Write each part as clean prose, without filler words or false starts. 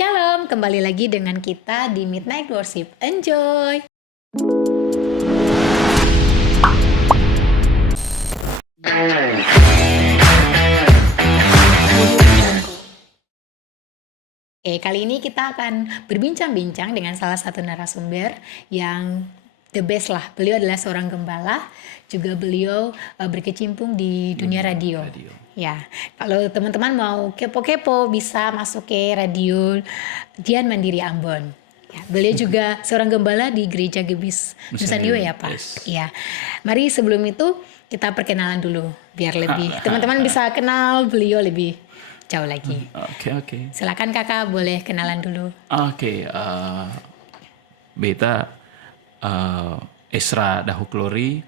Shalom, kembali lagi dengan kita di Midnight Worship. Enjoy! Oke, kali ini kita akan berbincang-bincang dengan salah satu narasumber yang the best lah. Beliau adalah seorang gembala, juga beliau berkecimpung di dunia radio. Ya, kalau teman-teman mau kepo-kepo bisa masuk ke radio Dian Mandiri Ambon. Ya, beliau juga seorang gembala di Gereja Gebis Nusa Niwe ya Pak. Yes. Ya, mari sebelum itu kita perkenalan dulu biar lebih teman-teman bisa kenal beliau lebih jauh lagi. Oke. Silakan kakak boleh kenalan dulu. Oke, beta Esra Dahuklori,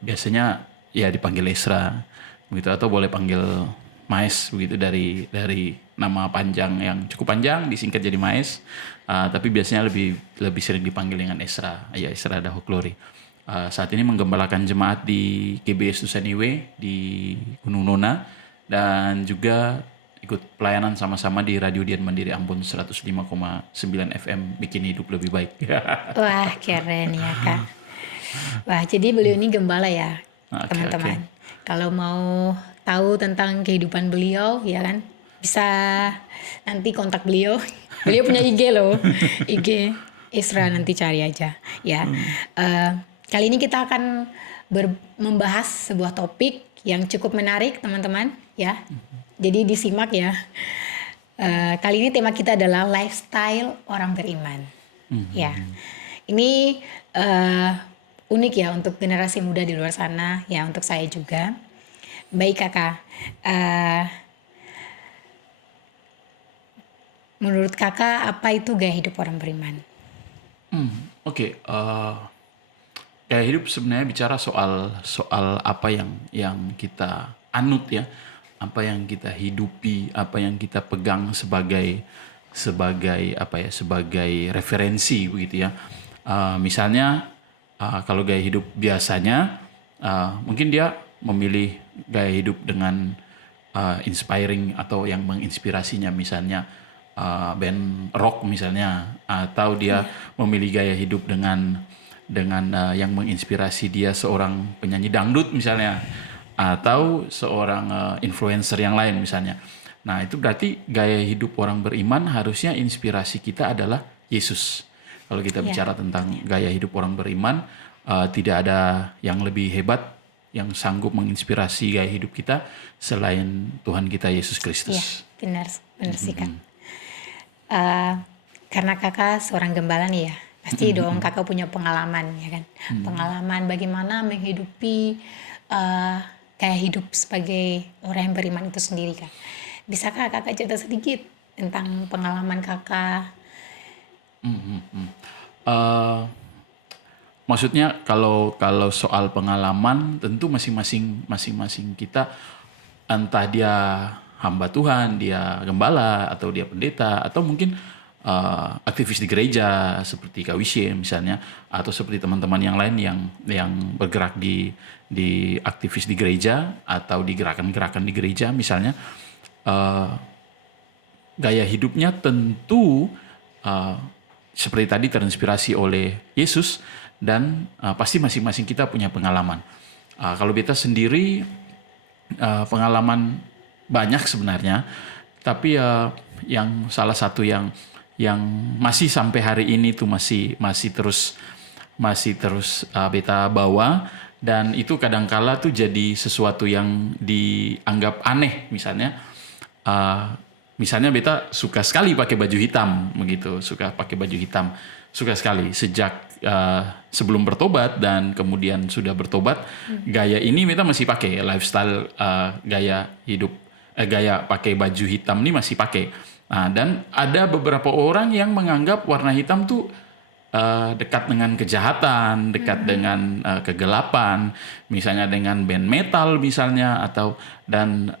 biasanya ya dipanggil Esra, begitu, atau boleh panggil Maes, begitu, dari nama panjang yang cukup panjang disingkat jadi Maes, tapi biasanya lebih sering dipanggil dengan Esra, ya Esra Dahuklori. Saat ini menggembalakan jemaat di GBS Nusa Niwe di Gunung Nona, dan juga ikut pelayanan sama-sama di Radio Dian Mandiri Ambon 105,9 FM, bikin hidup lebih baik. Wah, keren ya kak. Wah, jadi beliau ini gembala ya teman-teman. Kalau mau tahu tentang kehidupan beliau ya kan, bisa nanti kontak beliau. Beliau punya IG loh, IG Isra, nanti cari aja ya. Kali ini kita akan membahas sebuah topik yang cukup menarik teman-teman ya. Jadi disimak ya. Kali ini tema kita adalah lifestyle orang beriman. Ya, ini unik ya untuk generasi muda di luar sana ya, untuk saya juga. Baik kakak, menurut kakak apa itu gaya hidup orang beriman? Oke. Gaya hidup sebenarnya bicara soal apa yang kita anut ya, apa yang kita hidupi, apa yang kita pegang sebagai referensi begitu ya. Misalnya kalau gaya hidup biasanya mungkin dia memilih gaya hidup dengan inspiring atau yang menginspirasinya, misalnya band rock misalnya, atau dia memilih gaya hidup dengan yang menginspirasi dia seorang penyanyi dangdut misalnya, atau seorang influencer yang lain misalnya. Nah, itu berarti gaya hidup orang beriman harusnya inspirasi kita adalah Yesus. Kalau kita bicara tentang gaya hidup orang beriman, tidak ada yang lebih hebat yang sanggup menginspirasi gaya hidup kita selain Tuhan kita Yesus Kristus. Iya, benar sih kak. Karena kakak seorang gembala nih ya, pasti dong kakak punya pengalaman ya kan. Pengalaman bagaimana menghidupi gaya hidup sebagai orang yang beriman itu sendiri kak. Bisakah kakak cerita sedikit tentang pengalaman kakak? Maksudnya kalau soal pengalaman, tentu masing-masing kita, entah dia hamba Tuhan, dia gembala, atau dia pendeta, atau mungkin aktivis di gereja seperti KWC misalnya, atau seperti teman-teman yang lain yang bergerak di aktivis di gereja atau di gerakan-gerakan di gereja misalnya, gaya hidupnya tentu seperti tadi terinspirasi oleh Yesus, dan pasti masing-masing kita punya pengalaman. Kalau kita sendiri pengalaman banyak sebenarnya, tapi yang salah satu yang masih sampai hari ini tuh masih terus beta bawa, dan itu kadangkala tuh jadi sesuatu yang dianggap aneh. Misalnya beta suka sekali pakai baju hitam begitu, suka sekali sejak sebelum bertobat, dan kemudian sudah bertobat, gaya ini beta masih pakai, lifestyle gaya hidup, gaya pakai baju hitam ini masih pakai. Nah, dan ada beberapa orang yang menganggap warna hitam tuh dekat dengan kejahatan, dekat dengan kegelapan, misalnya dengan band metal misalnya, dan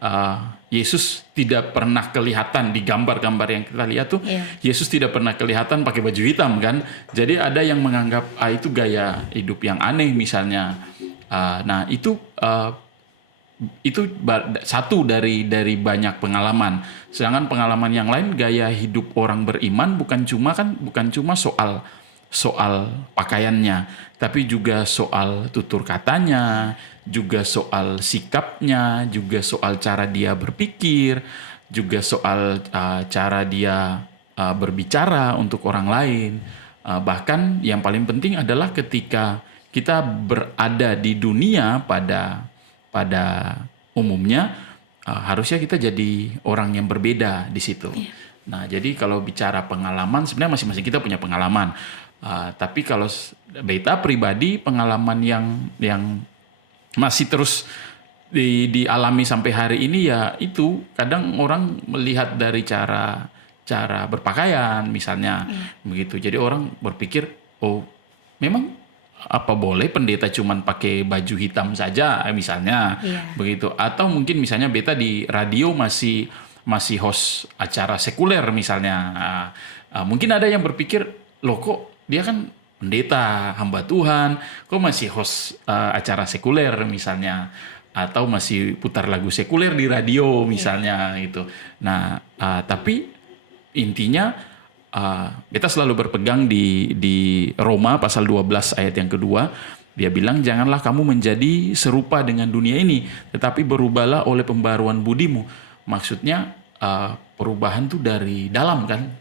Yesus tidak pernah kelihatan di gambar-gambar yang kita lihat tuh. Yesus tidak pernah kelihatan pakai baju hitam kan. Jadi ada yang menganggap itu gaya hidup yang aneh misalnya. Nah, itu satu dari banyak pengalaman. Sedangkan pengalaman yang lain, gaya hidup orang beriman bukan cuma soal pakaiannya, tapi juga soal tutur katanya, juga soal sikapnya, juga soal cara dia berpikir, juga soal cara dia berbicara untuk orang lain. Bahkan yang paling penting adalah ketika kita berada di dunia pada umumnya, harusnya kita jadi orang yang berbeda di situ. Iya. Nah, jadi kalau bicara pengalaman, sebenarnya masing-masing kita punya pengalaman. Tapi kalau beta pribadi, pengalaman yang masih terus dialami sampai hari ini, ya itu kadang orang melihat dari cara berpakaian misalnya, begitu. Jadi orang berpikir, oh memang apa boleh pendeta cuman pakai baju hitam saja misalnya, begitu. Atau mungkin misalnya beta di radio masih host acara sekuler misalnya. Mungkin ada yang berpikir, loh kok dia kan pendeta, hamba Tuhan, kok masih host acara sekuler misalnya, atau masih putar lagu sekuler di radio misalnya gitu. Nah, tapi intinya kita selalu berpegang di Roma pasal 12 ayat yang kedua. Dia bilang, janganlah kamu menjadi serupa dengan dunia ini, tetapi berubahlah oleh pembaruan budimu. Maksudnya perubahan tuh dari dalam kan.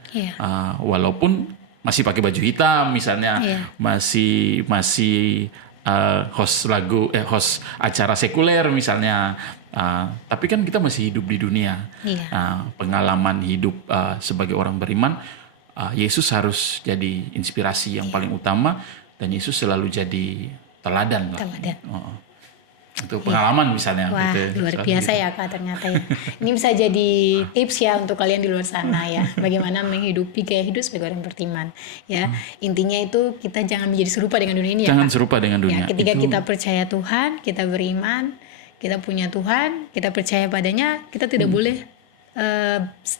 Walaupun masih pakai baju hitam misalnya, masih host acara sekuler misalnya, tapi kan kita masih hidup di dunia. Pengalaman hidup sebagai orang beriman, Yesus harus jadi inspirasi yang paling utama, dan Yesus selalu jadi teladan lah. Itu pengalaman misalnya. Wah, gitu. luar biasa ya Kak ternyata ya. Ini bisa jadi tips ya untuk kalian di luar sana ya. Bagaimana menghidupi gaya hidup sebagai orang beriman ya. Intinya itu kita jangan menjadi serupa dengan dunia ini ya. Jangan Kak. serupa dengan dunia. Ya, ketika kita percaya Tuhan, kita beriman, kita punya Tuhan, kita percaya padanya, kita tidak boleh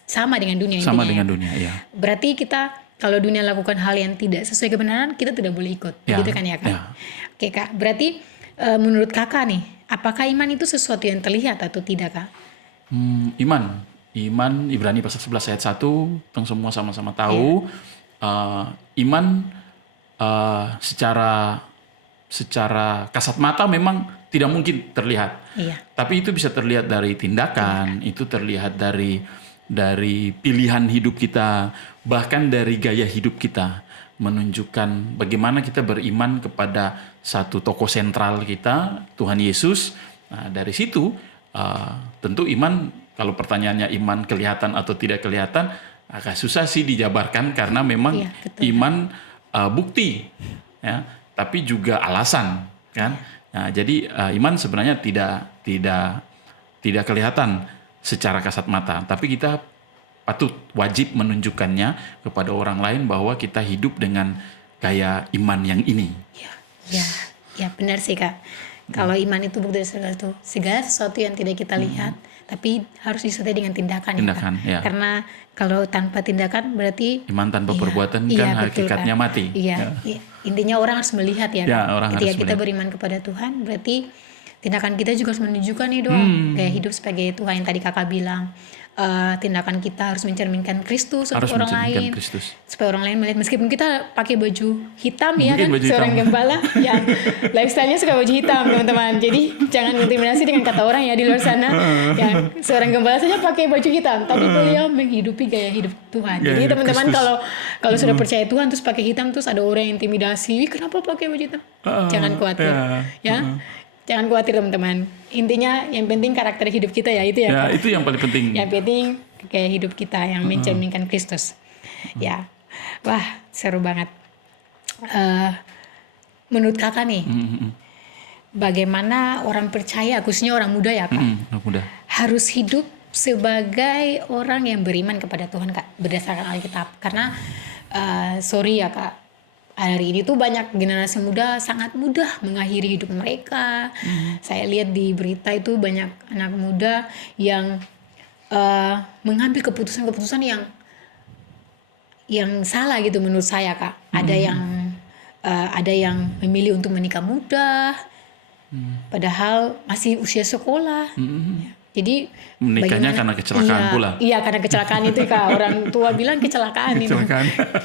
sama dengan dunia. Sama intinya, dengan ya. dunia, ya. Berarti kita kalau dunia lakukan hal yang tidak sesuai kebenaran, kita tidak boleh ikut. Begitu kan ya Kak? Oke Kak, berarti menurut Kakak nih, apakah iman itu sesuatu yang terlihat atau tidak Kak? Iman Ibrani pasal 11 ayat 1, kita semua sama-sama tahu. Iman secara kasat mata memang tidak mungkin terlihat. Tapi itu bisa terlihat dari tindakan, itu terlihat dari pilihan hidup kita, bahkan dari gaya hidup kita, menunjukkan bagaimana kita beriman kepada satu tokoh sentral kita, Tuhan Yesus. Nah, dari situ tentu iman, kalau pertanyaannya iman kelihatan atau tidak kelihatan, agak susah sih dijabarkan, karena memang iman bukti, ya, tapi juga alasan, kan? Nah, jadi iman sebenarnya tidak kelihatan secara kasat mata, tapi kita wajib menunjukkannya kepada orang lain bahwa kita hidup dengan gaya iman yang ini. Ya benar sih Kak. Kalau iman itu bukti dari segala sesuatu yang tidak kita lihat, tapi harus disertai dengan tindakan ya Kak. Karena kalau tanpa tindakan berarti iman tanpa perbuatan kan hakikatnya kan? Mati. Intinya orang harus melihat ya. Ketika kita beriman kepada Tuhan, berarti tindakan kita juga harus menunjukkan nih dong gaya hidup sebagai Tuhan yang tadi Kakak bilang. Tindakan kita harus mencerminkan Kristus untuk orang lain, supaya orang lain melihat, meskipun kita pakai baju hitam ya kan, seorang gembala ya lifestyle-nya suka baju hitam teman-teman, jadi jangan intimidasi dengan kata orang ya di luar sana ya, seorang gembala saja pakai baju hitam, tapi beliau menghidupi gaya hidup Tuhan. Jadi teman-teman kalau sudah percaya Tuhan terus pakai hitam, terus ada orang yang intimidasi, kenapa pakai baju hitam, jangan khawatir ya. Jangan khawatir teman-teman. Intinya yang penting karakter hidup kita ya itu ya. Ya, itu yang paling penting. Yang penting kayak hidup kita yang mencerminkan Kristus. Ya. Wah, seru banget. Menurut Kakak nih, bagaimana orang percaya, khususnya orang muda ya Kak, harus hidup sebagai orang yang beriman kepada Tuhan Kak, berdasarkan Alkitab. Karena sorry ya Kak, hari ini tuh banyak generasi muda sangat mudah mengakhiri hidup mereka. Saya lihat di berita itu banyak anak muda yang mengambil keputusan-keputusan yang salah gitu menurut saya Kak. Ada yang memilih untuk menikah muda, Padahal masih usia sekolah. Ya. Jadi Menikahnya karena kecelakaan pula. Iya, karena kecelakaan itu Kak. Orang tua bilang kecelakaan itu.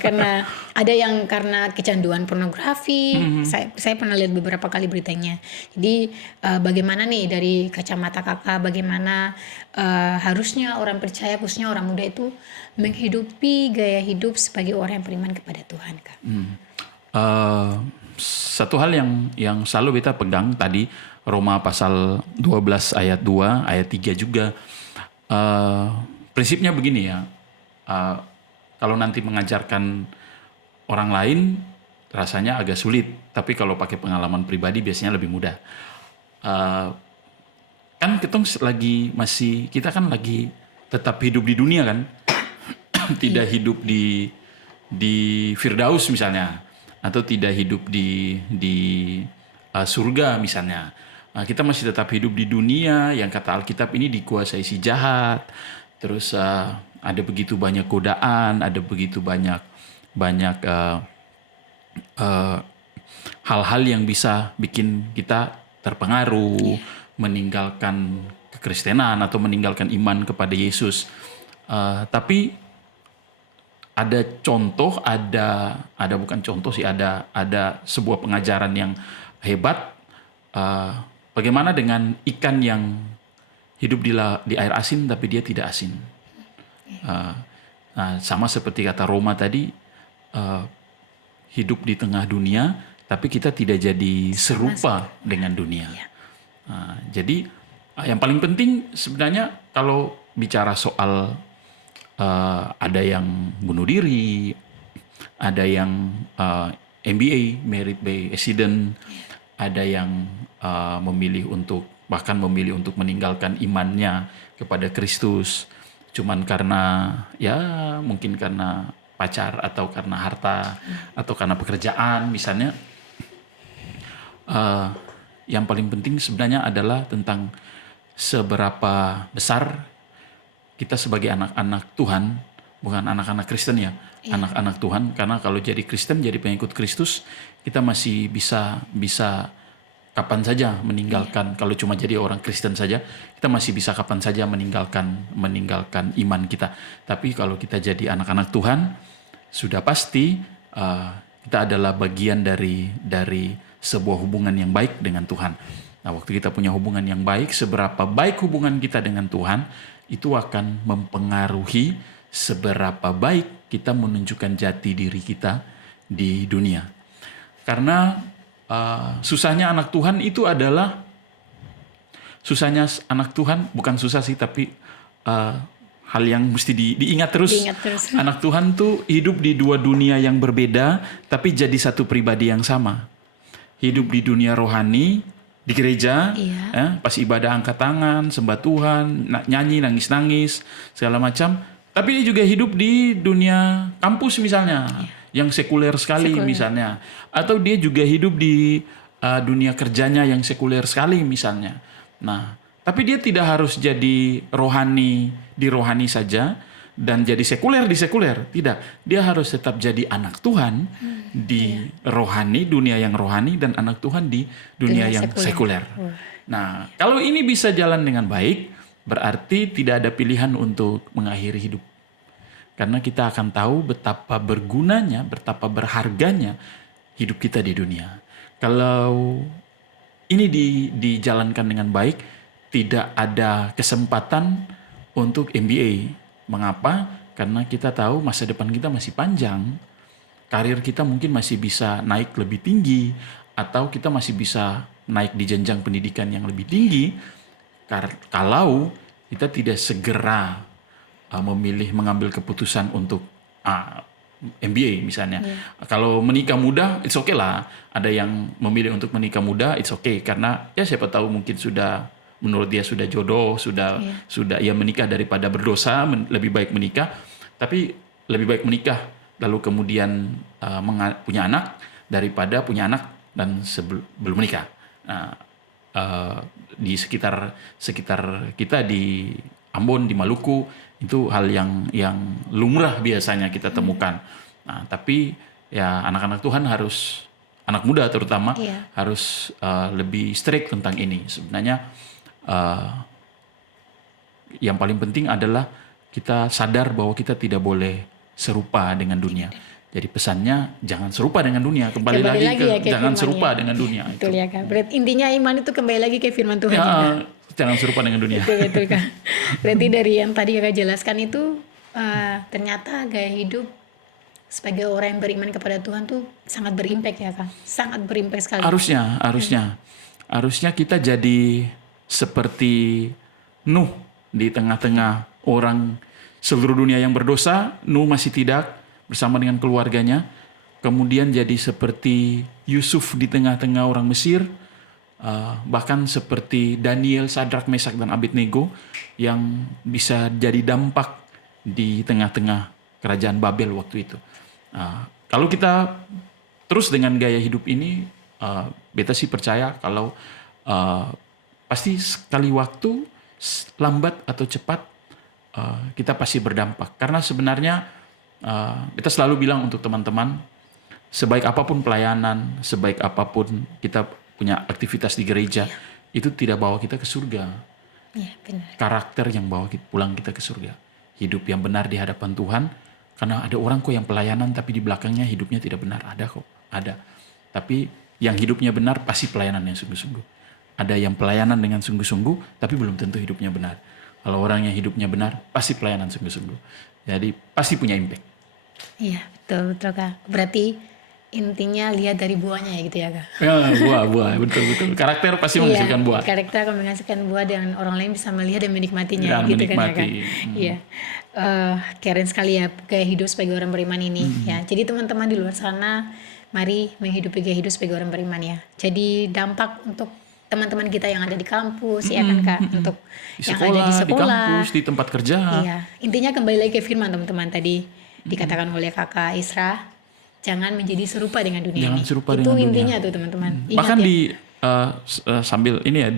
Karena ada yang karena kecanduan pornografi. Saya pernah lihat beberapa kali beritanya. Jadi bagaimana nih dari kacamata Kakak, bagaimana harusnya orang percaya, khususnya orang muda itu menghidupi gaya hidup sebagai orang yang beriman kepada Tuhan, Kak. Satu hal yang selalu kita pegang tadi, Roma pasal 12 ayat 2, ayat 3 juga. Prinsipnya begini ya, kalau nanti mengajarkan orang lain rasanya agak sulit, tapi kalau pakai pengalaman pribadi biasanya lebih mudah. Kan kita kan lagi tetap hidup di dunia kan, tidak hidup di Firdaus misalnya, atau tidak hidup di surga misalnya. Kita masih tetap hidup di dunia yang kata Alkitab ini dikuasai si jahat. Terus ada begitu banyak godaan, ada begitu banyak hal-hal yang bisa bikin kita terpengaruh, meninggalkan kekristenan atau meninggalkan iman kepada Yesus. Tapi ada contoh, bukan contoh sih, ada sebuah pengajaran yang hebat. Bagaimana dengan ikan yang hidup di air asin tapi dia tidak asin? Nah, sama seperti kata Roma tadi, hidup di tengah dunia tapi kita tidak jadi serupa dengan dunia. Jadi yang paling penting sebenarnya kalau bicara soal ada yang bunuh diri, ada yang MBA, Merit by Accident, ada yang memilih untuk meninggalkan imannya kepada Kristus cuman karena mungkin karena pacar atau karena harta atau karena pekerjaan misalnya. Yang paling penting sebenarnya adalah tentang seberapa besar kita sebagai anak-anak Tuhan, bukan anak-anak Kristen ya, anak-anak Tuhan. Karena kalau jadi Kristen, jadi pengikut Kristus, kita masih bisa kapan saja meninggalkan. Kalau cuma jadi orang Kristen saja, kita masih bisa kapan saja meninggalkan iman kita. Tapi kalau kita jadi anak-anak Tuhan, sudah pasti kita adalah bagian dari sebuah hubungan yang baik dengan Tuhan. Nah, waktu kita punya hubungan yang baik, seberapa baik hubungan kita dengan Tuhan, itu akan mempengaruhi seberapa baik kita menunjukkan jati diri kita di dunia. Karena susahnya anak Tuhan itu adalah, susahnya anak Tuhan, bukan susah sih, tapi hal yang mesti diingat terus. Anak Tuhan tuh hidup di dua dunia yang berbeda, tapi jadi satu pribadi yang sama. Hidup di dunia rohani, di gereja, pas ibadah angkat tangan, sembah Tuhan, nyanyi, nangis-nangis, segala macam. Tapi dia juga hidup di dunia kampus misalnya, yang sekuler sekali misalnya. Atau dia juga hidup di dunia kerjanya yang sekuler sekali misalnya. Nah, tapi dia tidak harus jadi rohani di rohani saja dan jadi sekuler di sekuler. Tidak, dia harus tetap jadi anak Tuhan di rohani, dunia yang rohani, dan anak Tuhan di dunia yang sekuler. Nah, kalau ini bisa jalan dengan baik, berarti tidak ada pilihan untuk mengakhiri hidup. Karena kita akan tahu betapa bergunanya, betapa berharganya hidup kita di dunia. Kalau ini dijalankan dengan baik, tidak ada kesempatan untuk MBA. Mengapa? Karena kita tahu masa depan kita masih panjang. Karir kita mungkin masih bisa naik lebih tinggi, atau kita masih bisa naik di jenjang pendidikan yang lebih tinggi kalau kita tidak segera mengambil keputusan untuk MBA misalnya. Kalau menikah muda, it's okay lah. Ada yang memilih untuk menikah muda, it's okay, karena ya siapa tahu mungkin menurut dia sudah jodoh, sudah ia menikah daripada berdosa, lebih baik menikah. Tapi lebih baik menikah lalu kemudian punya anak daripada punya anak dan belum menikah. Di sekitar kita di Ambon, di Maluku, itu hal yang lumrah biasanya kita temukan. Nah, tapi ya anak-anak Tuhan anak muda terutama Iya. harus lebih strict tentang ini. Sebenarnya yang paling penting adalah kita sadar bahwa kita tidak boleh serupa dengan dunia. Jadi pesannya jangan serupa dengan dunia. Kembali lagi ke ya, kayak jangan firman serupa ya. dengan dunia. Betul ya Kak. Berarti intinya iman itu kembali lagi ke firman Tuhan Ya, juga. jangan serupa dengan dunia. Betul Kak. Berarti dari yang tadi Kakak jelaskan itu ternyata gaya hidup sebagai orang yang beriman kepada Tuhan tuh sangat berimpact ya Kak. Sangat berimpact sekali. Harusnya kita jadi seperti Nuh di tengah-tengah orang seluruh dunia yang berdosa. Nuh masih tidak, bersama dengan keluarganya. Kemudian jadi seperti Yusuf di tengah-tengah orang Mesir. Bahkan seperti Daniel, Sadrak, Mesak, dan Abednego yang bisa jadi dampak di tengah-tengah kerajaan Babel waktu itu. Kalau kita terus dengan gaya hidup ini, beta sih percaya kalau pasti sekali waktu lambat atau cepat kita pasti berdampak. Karena sebenarnya beta selalu bilang untuk teman-teman, sebaik apapun pelayanan, sebaik apapun kita punya aktivitas di gereja, itu tidak bawa kita ke surga. Iya, benar. Karakter yang bawa kita pulang kita ke surga. Hidup yang benar di hadapan Tuhan. Karena ada orang kok yang pelayanan tapi di belakangnya hidupnya tidak benar. Ada kok, ada. Tapi yang hidupnya benar pasti pelayanan yang sungguh-sungguh. Ada yang pelayanan dengan sungguh-sungguh tapi belum tentu hidupnya benar. Kalau orang yang hidupnya benar pasti pelayanan sungguh-sungguh. Jadi pasti punya impact. Iya, betul Kak. Berarti intinya lihat dari buahnya ya gitu ya Kak. Ya, buah, betul. Karakter pasti menghasilkan buah. Karakter akan menghasilkan buah dan orang lain bisa melihat dan menikmatinya Dan gitu menikmati. kan ya Kak. Iya. Keren sekali ya gaya hidup sebagai orang beriman ini ya. Jadi teman-teman di luar sana, mari menghidupi gaya hidup sebagai orang beriman ya. Jadi dampak untuk teman-teman kita yang ada di kampus ya kan Kak, untuk Di yang sekolah, ada di di sekolah, kampus, di tempat kerja. iya. Intinya kembali lagi ke firman teman-teman tadi dikatakan oleh Kakak Isra, jangan menjadi serupa dengan dunia Jangan ini. serupa Itu dengan dunia. intinya tuh teman-teman. Ingat Bahkan ya. di sambil ini ya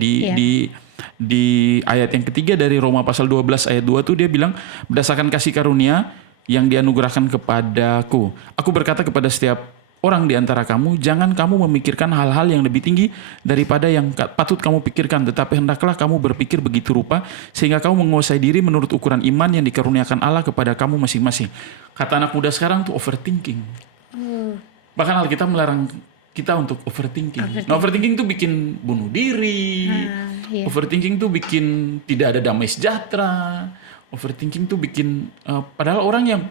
di ayat yang ketiga dari Roma pasal 12 ayat 2 tuh dia bilang, berdasarkan kasih karunia yang dianugerahkan kepadaku, aku berkata kepada setiap orang di antara kamu, jangan kamu memikirkan hal-hal yang lebih tinggi daripada yang patut kamu pikirkan, tetapi hendaklah kamu berpikir begitu rupa sehingga kamu menguasai diri menurut ukuran iman yang dikaruniakan Allah kepada kamu masing-masing. Kata anak muda sekarang tuh overthinking. Bahkan Alkitab melarang kita untuk overthinking. Nah, overthinking tuh bikin bunuh diri. Iya. Overthinking tuh bikin tidak ada damai sejahtera. Overthinking tuh bikin padahal orang yang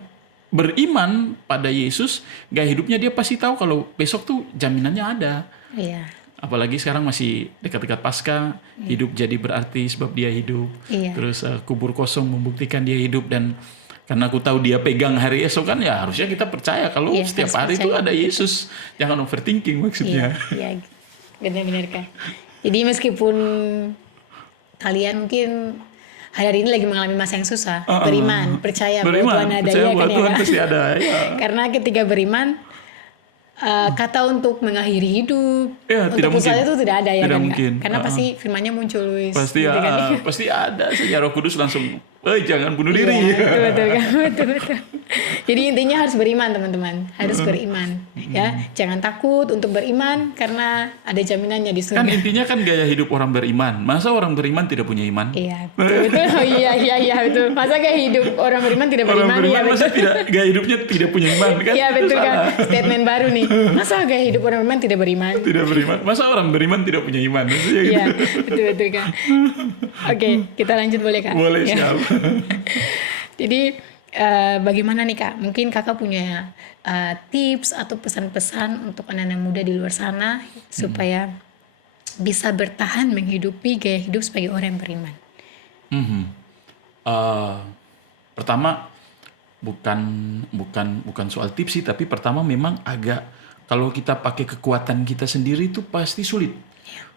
beriman pada Yesus, gaya hidupnya dia pasti tahu kalau besok tuh jaminannya ada. Iya. Apalagi sekarang masih dekat-dekat Paskah, hidup jadi berarti sebab dia hidup. Iya. Terus kubur kosong membuktikan dia hidup, dan karena aku tahu dia pegang hari esok kan, ya harusnya kita percaya kalau Iya, setiap harus hari itu percaya. ada Yesus. Jangan overthinking maksudnya. Iya, benar-benar Kak. Jadi meskipun kalian mungkin hari ini lagi mengalami masa yang susah, beriman, percaya bahwa Tuhan ada, percaya ya bahwa kan ya Tuhan Kak? pasti ada. Ya. Karena ketika beriman, kata untuk mengakhiri hidup, Ya, untuk tidak usaha mungkin. itu tidak ada ya Tidak kan Kak? mungkin. Karena pasti firmannya muncul wis, Pasti gitu kan? pasti ada. Secara Roh Kudus langsung, jangan bunuh diri. Iya, betul. Jadi intinya harus beriman teman-teman, harus beriman, ya. Jangan takut untuk beriman karena ada jaminannya di Kan surga. intinya kan gaya hidup orang beriman. Masa orang beriman tidak punya iman? Iya, betul. Oh, iya, betul. Masa kayak hidup orang beriman tidak Orang beriman, beriman ya masa betul. tidak gaya hidupnya tidak punya iman kan? Iya Itu betul kan, salah. statement baru nih. Masa gaya hidup orang beriman tidak beriman? Tidak beriman. Masa orang beriman tidak punya iman? Maksudnya gitu. Iya, betul kan. Oke, kita lanjut boleh Kak? Boleh, Ya. siap. Jadi bagaimana nih Kak? Mungkin Kakak punya tips atau pesan-pesan untuk anak-anak muda di luar sana supaya bisa bertahan menghidupi gaya hidup sebagai orang yang beriman. Pertama bukan soal tips sih, tapi pertama memang agak, kalau kita pakai kekuatan kita sendiri itu pasti sulit.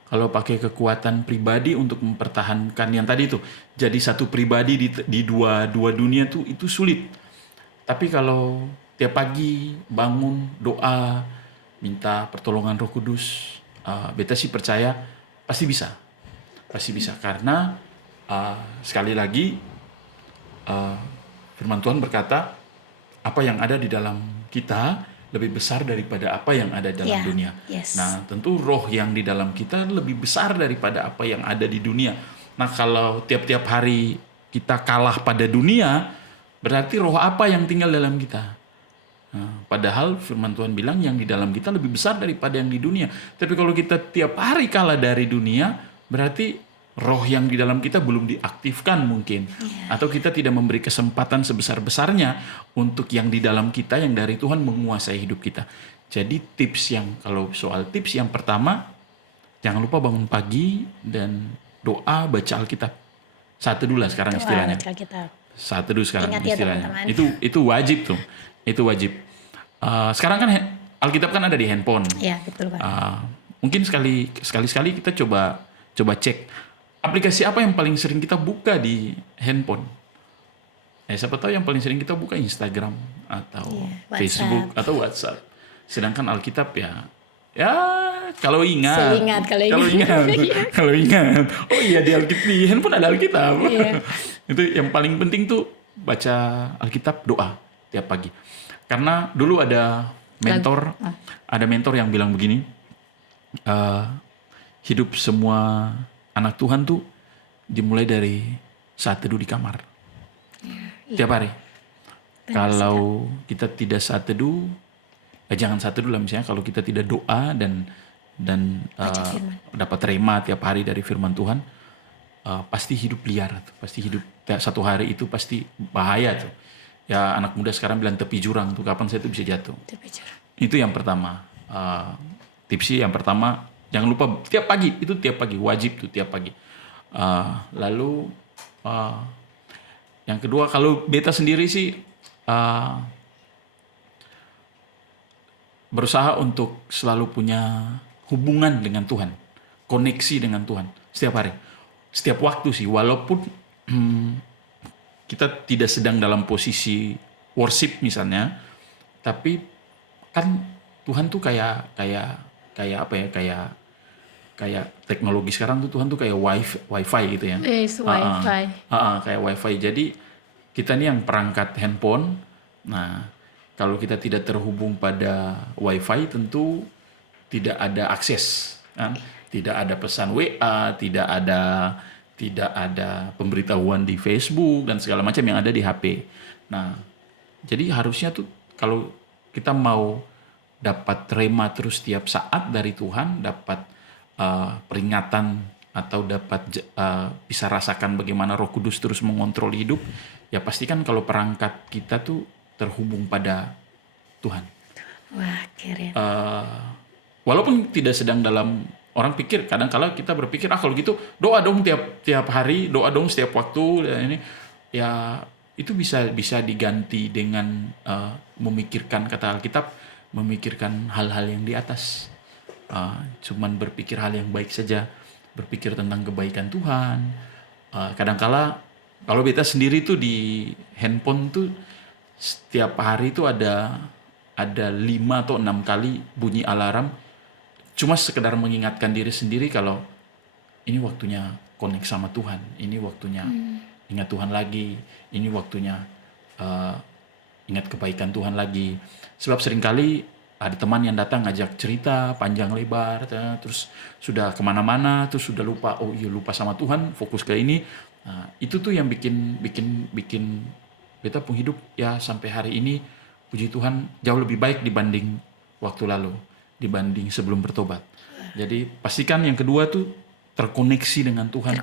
Kalau pakai kekuatan pribadi untuk mempertahankan yang tadi itu, jadi satu pribadi di dua dunia tuh itu sulit. Tapi kalau tiap pagi bangun doa, minta pertolongan Roh Kudus, beta sih percaya pasti bisa karena sekali lagi firman Tuhan berkata apa yang ada di dalam kita lebih besar daripada apa yang ada dalam Ya, dunia. yes. Nah, tentu roh yang di dalam kita lebih besar daripada apa yang ada di dunia. Nah, kalau tiap-tiap hari kita kalah pada dunia, berarti roh apa yang tinggal dalam kita? Nah, padahal firman Tuhan bilang yang di dalam kita lebih besar daripada yang di dunia. Tapi kalau kita tiap hari kalah dari dunia, berarti roh yang di dalam kita belum diaktifkan mungkin. Atau kita tidak memberi kesempatan sebesar-besarnya untuk yang di dalam kita, yang dari Tuhan menguasai hidup kita. Jadi kalau soal tips yang pertama, jangan lupa bangun pagi dan doa, baca Alkitab. Satu dulu lah sekarang istilahnya. Baca Alkitab. Satu dulu sekarang Ingat ya, istilahnya. teman-teman. Itu wajib tuh. Itu wajib. Sekarang kan Alkitab kan ada di handphone. Ya, betul Pak. Mungkin sekali kita coba cek aplikasi apa yang paling sering kita buka di handphone. Siapa tahu yang paling sering kita buka Instagram atau WhatsApp. Facebook atau WhatsApp. Sedangkan Alkitab ya kalau ingat. Kalau ingat. Oh iya di handphone ada Alkitab. Iya. Itu yang paling penting tuh baca Alkitab, doa tiap pagi. Karena dulu ada mentor yang bilang begini, hidup semua anak Tuhan tuh dimulai dari saat teduh di kamar. Tiap hari. Kalau kita tidak saat teduh, jangan saat teduh lah, misalnya kalau kita tidak doa dan dapat rema tiap hari dari firman Tuhan, pasti hidup liar, pasti hidup satu hari itu pasti bahaya tuh. Ya anak muda sekarang bilang tepi jurang tuh, kapan saya tuh bisa jatuh. Itu yang pertama. Tipsnya yang pertama, jangan lupa tiap pagi, wajib tuh tiap pagi. Lalu yang kedua, kalau beta sendiri sih berusaha untuk selalu punya hubungan dengan Tuhan, koneksi dengan Tuhan setiap hari, setiap waktu sih, walaupun kita tidak sedang dalam posisi worship misalnya, tapi kan Tuhan tuh kayak apa ya, kayak teknologi sekarang tuh Tuhan tuh kayak wifi gitu ya. Wifi. Kayak wifi. Jadi kita nih yang perangkat handphone. Nah, kalau kita tidak terhubung pada wifi, tentu tidak ada akses, kan? Tidak ada pesan WA, tidak ada pemberitahuan di Facebook dan segala macam yang ada di HP. Nah, jadi harusnya tuh kalau kita mau dapat rema terus tiap saat dari Tuhan, dapat peringatan atau dapat bisa rasakan bagaimana Roh Kudus terus mengontrol hidup, ya pastikan kalau perangkat kita tuh terhubung pada Tuhan. Wah, keren. Walaupun tidak sedang dalam, orang pikir kadang kala kita berpikir kalau gitu doa dong tiap hari, doa dong setiap waktu, dan ini ya itu bisa diganti dengan memikirkan, kata Alkitab, memikirkan hal-hal yang di atas. Cuman berpikir hal yang baik saja, berpikir tentang kebaikan Tuhan. Kadangkala kalau beta sendiri tuh di handphone tuh setiap hari tuh ada 5 atau 6 kali bunyi alarm, cuma sekedar mengingatkan diri sendiri kalau ini waktunya connect sama Tuhan, ini waktunya ingat Tuhan lagi, ini waktunya ingat kebaikan Tuhan lagi. Sebab seringkali ada teman yang datang ngajak cerita panjang lebar, terus sudah kemana-mana, terus sudah lupa, lupa sama Tuhan, fokus ke ini. Nah, itu tuh yang bikin beta pun hidup ya sampai hari ini, puji Tuhan, jauh lebih baik dibanding waktu lalu, dibanding sebelum bertobat. Jadi pastikan yang kedua tuh terkoneksi dengan Tuhan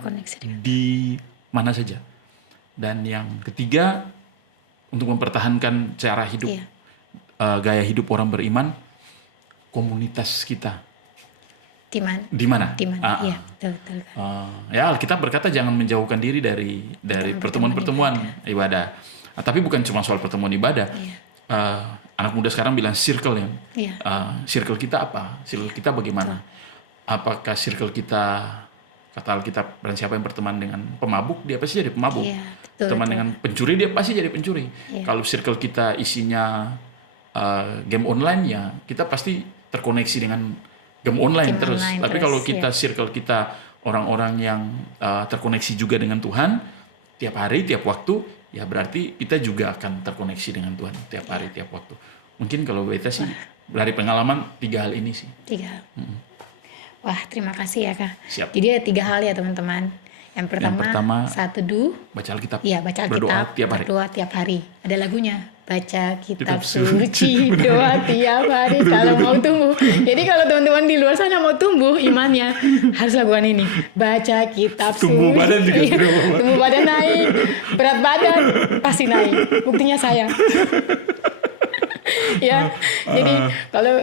di mana saja. Dan yang ketiga, untuk mempertahankan cara hidup, gaya hidup orang beriman, komunitas kita. Di mana? Iya, betul. Ya, Alkitab berkata jangan menjauhkan diri dari pertemuan-pertemuan ibadah. Tapi bukan cuma soal pertemuan ibadah. Anak muda sekarang bilang circle ya. Circle kita apa? Circle kita bagaimana? Apakah circle kita, kata Alkitab, dan siapa yang berteman dengan pemabuk, dia pasti jadi pemabuk. Teman dengan pencuri, dia pasti jadi pencuri. Kalau circle kita isinya game online, ya kita pasti terkoneksi dengan game online terus. Tapi kalau kita circle kita orang-orang yang terkoneksi juga dengan Tuhan tiap hari, tiap waktu, ya berarti kita juga akan terkoneksi dengan Tuhan tiap hari, tiap waktu. Mungkin kalau beta sih dari pengalaman 3 hal ini sih. 3 hal. Wah, terima kasih ya Kak. Siap. Jadi ada 3 hal ya teman-teman. Yang pertama, saat teduh. Baca Alkitab. Iya, baca Berdoa Alkitab. tiap hari. Berdoa tiap hari. Ada lagunya. Baca kitab Kitab suci, doa tiap hari kalau mau tumbuh. Jadi kalau teman-teman di luar sana mau tumbuh imannya, harus lakukan ini. Baca kitab Tumbuh suci. badan juga Iya, tumbuh badan naik, berat badan pasti naik. Buktinya saya. Ya, jadi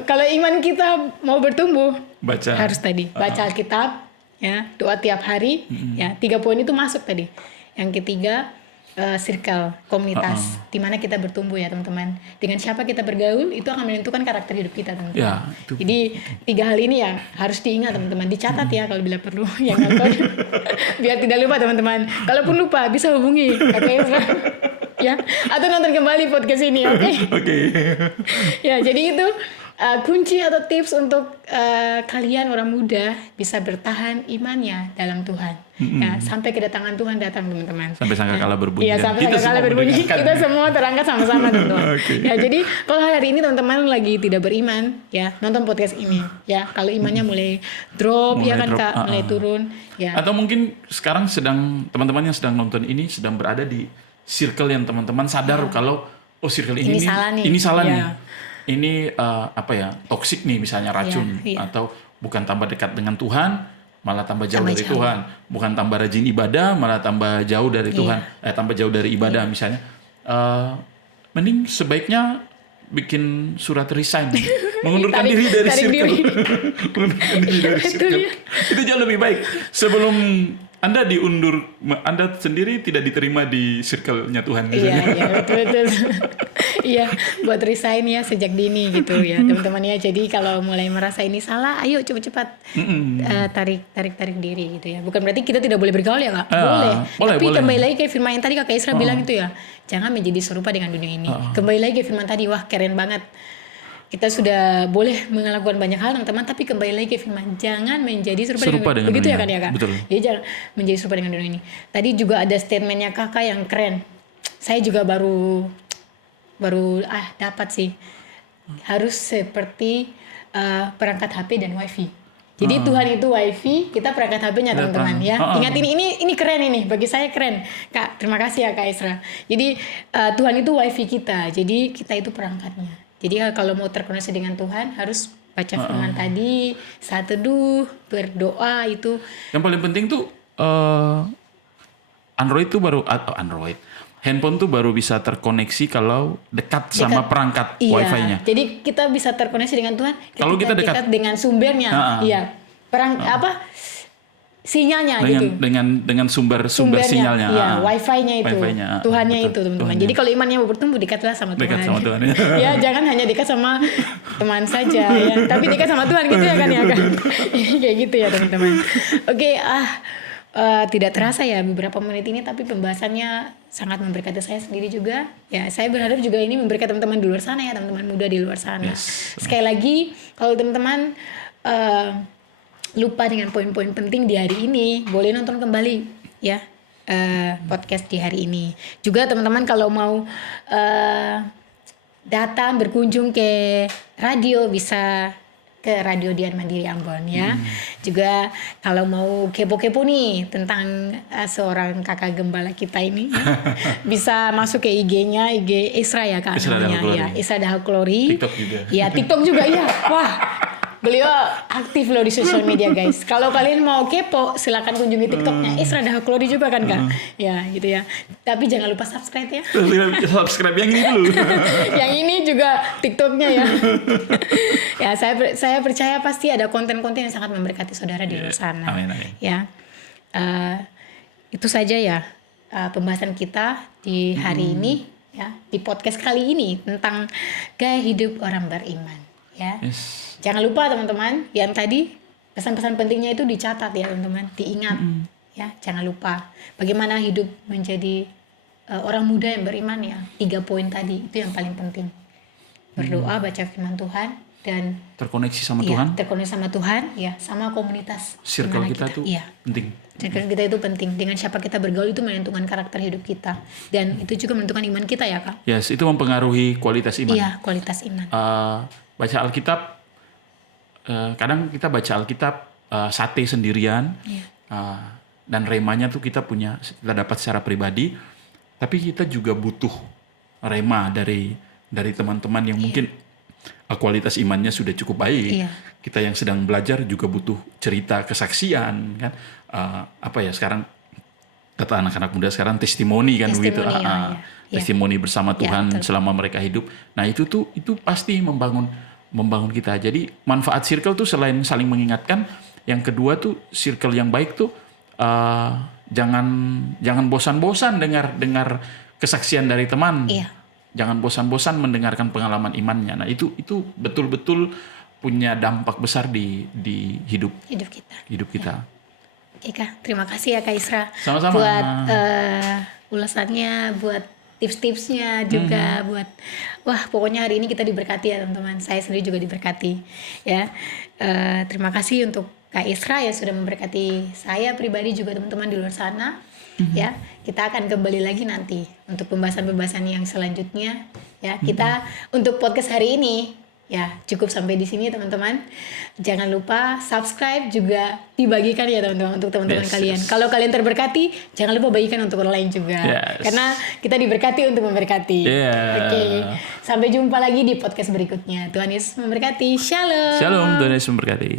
kalau iman kita mau bertumbuh, Baca. harus tadi baca Alkitab, ya, doa tiap hari, ya, 3 poin itu masuk tadi. Yang ketiga, circle, komunitas, di mana kita bertumbuh ya teman-teman. Dengan siapa kita bergaul itu akan menentukan karakter hidup kita teman-teman. Ya, itu. Jadi 3 hal ini ya harus diingat teman-teman, dicatat ya kalau bila perlu yang nonton, biar tidak lupa teman-teman. Kalaupun lupa bisa hubungi Kakak Ezra. Ya, atau nonton kembali podcast ini, oke? Oke. Ya, jadi itu kunci atau tips untuk kalian orang muda bisa bertahan imannya dalam Tuhan. Ya, sampai kedatangan Tuhan datang teman-teman. Sampai sangkakala berbunyi. Iya, dan sampai kita sangkakala semua berbunyi. mendengarkan. Kita semua terangkat sama-sama teman-teman. Oke. Ya, jadi kalau hari ini teman-teman lagi tidak beriman, ya nonton podcast ini. Ya, kalau imannya mulai drop, Mulai ya kan drop, Kak, mulai turun. Ya. Atau mungkin sekarang teman-teman yang sedang nonton ini sedang berada di circle yang teman-teman sadar kalau circle ini Ini salah nih. ini salah Iya. nih. Ini toksik nih misalnya racun Iya. atau bukan tambah dekat dengan Tuhan malah tambah jauh Tambah dari jauh. Tuhan, bukan tambah rajin ibadah malah tambah jauh dari Iya. Tuhan, tambah jauh dari ibadah misalnya. Mending sebaiknya bikin surat resign, mengundurkan Tarik- diri dari tarik circle. diri. Mengundurkan diri dari Itu circle. dia. Itu jauh lebih baik. Sebelum Anda diundur, Anda sendiri tidak diterima di circle-nya Tuhan. Iya, iya, betul. Iya, buat resign ya sejak dini gitu ya teman-teman ya. Jadi kalau mulai merasa ini salah, ayo cepat-cepat tarik diri gitu ya. Bukan berarti kita tidak boleh bergaul ya Kak. Boleh. Tapi boleh. kembali lagi ke firman yang tadi Kak Isra bilang itu ya. Jangan menjadi serupa dengan dunia ini. Kembali lagi ke firman tadi, wah keren banget. Kita sudah boleh melakukan banyak hal teman-teman, tapi kembali lagi ke firman, jangan menjadi serupa dengan begitu dunia. ya kan ya Kak. Betul. Jadi jangan menjadi serupa dengan dunia ini. Tadi juga ada statementnya Kakak yang keren. Saya juga baru dapat sih. Harus seperti perangkat HP dan WiFi. Jadi Tuhan itu WiFi, kita perangkat HP-nya teman-teman ya. Ingat ini keren ini, bagi saya keren. Kak, terima kasih ya Kak Isra. Jadi Tuhan itu WiFi kita, jadi kita itu perangkatnya. Jadi kalau mau terkoneksi dengan Tuhan harus baca firman tadi, saat teduh, berdoa itu. Yang paling penting tuh handphone tuh baru bisa terkoneksi kalau dekat sama perangkat Iya, wifi-nya. jadi kita bisa terkoneksi dengan Tuhan. Kalau kita dekat dengan sumbernya, iya, sinyalnya gitu. Dengan sumber sinyalnya. Iya, wifi-nya itu, Wifi-nya, Tuhannya betul, itu teman-teman. Tuhannya. Jadi kalau imannya mau bertumbuh, dekatlah sama Tuhan. Dekat sama Tuhan. Ya, jangan hanya dekat sama teman saja ya, tapi dekat sama Tuhan gitu ya kan ya kan. Kayak gitu ya teman-teman. Oke, tidak terasa ya beberapa menit ini, tapi pembahasannya sangat memberkati saya sendiri juga. Ya, saya berharap juga ini memberkati teman-teman di luar sana ya, teman-teman muda di luar sana. Yes. Sekali lagi, kalau teman-teman lupa dengan poin-poin penting di hari ini, boleh nonton kembali ya podcast di hari ini. Juga teman-teman kalau mau datang berkunjung ke radio, bisa ke Radio Dian Mandiri Ambon ya. Juga kalau mau kepo-kepo nih tentang seorang kakak gembala kita ini ya, bisa masuk ke IG-nya, IG Isra ya Kak Isra namanya Dahau ya. Glory. Isra Dahau Glory. TikTok juga. Iya, TikTok juga iya. Wah. Beliau aktif loh di sosial media guys. Kalau kalian mau kepo, silakan kunjungi TikToknya Isra Dahau Glory juga kan Kak. Ya gitu ya. Tapi jangan lupa subscribe ya. Subscribe yang ini dulu. Yang ini juga TikToknya ya. Ya saya percaya pasti ada konten-konten yang sangat memberkati saudara di luar sana. Amin, amin. Ya, itu saja ya pembahasan kita di hari ini ya, di podcast kali ini tentang gaya hidup orang beriman. Ya, Yes. jangan lupa teman-teman yang tadi pesan-pesan pentingnya itu dicatat ya teman-teman, diingat ya, jangan lupa bagaimana hidup menjadi orang muda yang beriman ya. 3 poin tadi itu yang paling penting. Berdoa, baca firman Tuhan, dan Terkoneksi sama ya, Tuhan. terkoneksi sama Tuhan, ya, sama komunitas. Circle dimana kita tuh iya. penting. Circle kita itu penting. Dengan siapa kita bergaul itu menentukan karakter hidup kita, dan itu juga menentukan iman kita ya Kak. Yes, itu mempengaruhi kualitas iman. Iya, kualitas iman. Baca Alkitab, kadang kita baca Alkitab sate sendirian, Iya. dan remanya tuh kita dapat secara pribadi, tapi kita juga butuh rema dari teman-teman yang mungkin kualitas imannya sudah cukup baik. Iya. Kita yang sedang belajar juga butuh cerita kesaksian kan. Sekarang kata anak-anak muda sekarang testimoni kan begitu. Testimoni, iya. Testimoni bersama Tuhan betul. selama mereka hidup. Nah, itu pasti membangun kita. Jadi manfaat circle tuh selain saling mengingatkan, yang kedua tuh circle yang baik tuh jangan bosan-bosan dengar kesaksian dari teman. Iya. Jangan bosan-bosan mendengarkan pengalaman imannya. Nah, itu betul-betul punya dampak besar di hidup kita. Oke Kak, terima kasih ya Kak Isra. Sama-sama. Buat ulasannya, buat tips-tipsnya juga, wah pokoknya hari ini kita diberkati ya teman-teman. Saya sendiri juga diberkati ya. Terima kasih untuk Kak Isra yang sudah memberkati saya pribadi, juga teman-teman di luar sana. Ya, kita akan kembali lagi nanti untuk pembahasan-pembahasan yang selanjutnya. Ya, kita untuk podcast hari ini ya cukup sampai di sini teman-teman. Jangan lupa subscribe, juga dibagikan ya teman-teman untuk teman-teman kalian. Kalau kalian terberkati, jangan lupa bagikan untuk orang lain juga. Karena kita diberkati untuk memberkati. Oke. Sampai jumpa lagi di podcast berikutnya. Tuhan Yesus memberkati. Shalom. Shalom, Tuhan Yesus memberkati.